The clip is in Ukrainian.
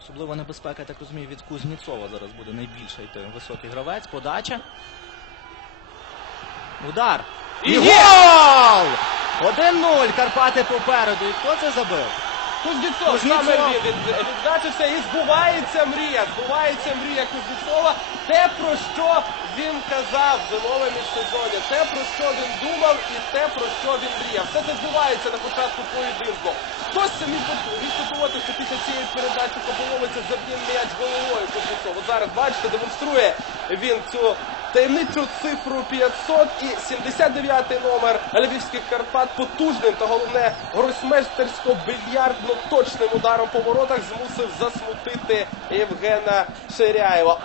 Особлива небезпека, я так розумію, від Кузніцова зараз буде найбільший той високий гравець. Подача. Удар. І, І гол! 1-0. Карпати попереду. І хто це забив? Кузнєцов саме від, від, відзначився і збувається мрія. Збувається мрія Кузнєцова. Те, про що він казав в зимовому міжсезоні, те, про що він думав, і те, про що він мріяв. Все це збувається на початку поєдинку. Хтось це міг відсутувати, що після цієї передачі Копиловиця заб'є м'яч головою Кузнєцову. Зараз бачите, демонструє він цю таємничу цифру 500 і 79-й номер Львівських Карпат потужним та головне гросмейстерсько більярдно точним ударом по воротах змусив засмутити Євгена Ширяєва.